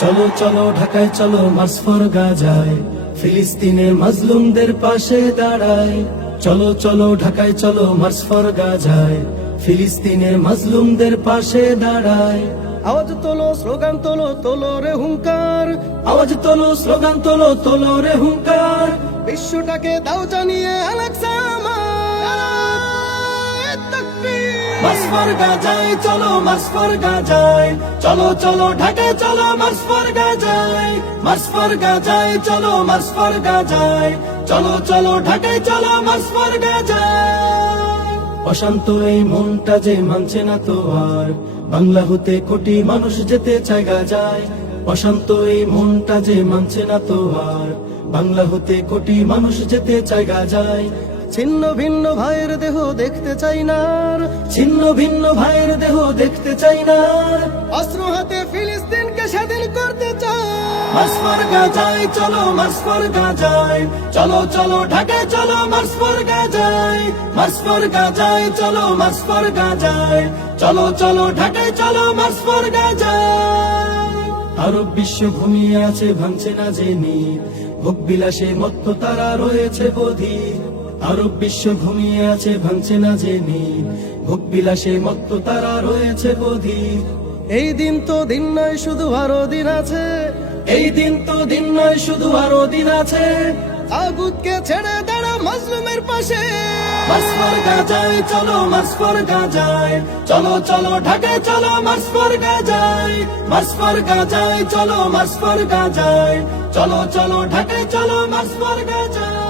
চলো চলো ঢাকায় চলো মার্চ ফর গাজায়, ফিলিস্তিনের মাজলুমদের পাশে দাঁড়ায়। চলো চলো ঢাকায় চলো মার্চ ফর গাজায়, ফিলিস্তিনের মাজলুমদের পাশে দাঁড়ায়। আওয়াজ তোলো, স্লোগান তোলো, তোলো রে হুঙ্কার। আওয়াজ তোলো, স্লোগান তোলো, তোলো রে হুঙ্কার। বিশ্বটাকে দাও জানিয়ে আলাকসা আমার তাকবীর। মার্চ ফর গাজায় চলো, মার্চ ফর গাজায়। চলো চলো ঢাকায় চলো মার্চ ফর গাজায়, মার্চ ফর গাজায় চলো, মার্চ ফর গাজায়। চলো চলো ঢাকায় চলো মার্চ ফর গাজায়। অশান্ত এই মনটা যে মানছে না তো আর, বাংলা হতে কোটি মানুষ যেতে চায় গাজায়। অশান্ত এই মনটা যে মানছে না তো আর, বাংলা হতে কোটি মানুষ যেতে চায় গাজায়। ছিন্ন ভিন্ন ভাইয়ের দেহ দেখতে চাই না আর। ছিন্ন ভিন্ন ভাইয়ের দেহ দেখতে চাই না আর। অস্ত্র হাতে ফিলিস্তিনকে স্বাধীন করতে চাই। মার্চ ফর গাজায় চলো, মার্চ ফর গাজায়। চলো চলো ঢাকায় চলো মার্চ ফর গাজায়, মার্চ ফর গাজায় চলো, মার্চ ফর গাজায়। চলো চলো ঢাকায় চলো মার্চ ফর গাজায়। আরব বিশ্ব ঘুমিয়ে আছে ভাঙছে না যে নিদ, ভোগ বিলাসে মত্ত তারা রয়েছে বধির। আরব বিশ্ব ঘুমিয়ে আছে ভাঙছে না যে নিদ, ভোগ বিলাসে মত্ত তারা রয়েছে বধির। এই দিন তো দিন নয়, শুধু আরো দিন আছে। এই দিন তো দিন নয়, শুধু আরো দিন আছে। তাগুতকে ছেড়ে দাঁড়া মাজলুমের পাশে। মার্চ ফর গাজায় চলো, মার্চ ফর গাজায়। চলো চলো ঢাকায় চলো মার্চ ফর গাজায়, মার্চ ফর গাজায় চলো, মার্চ ফর গাজায়। চলো চলো ঢাকায় চলো মার্চ ফর গাজায়।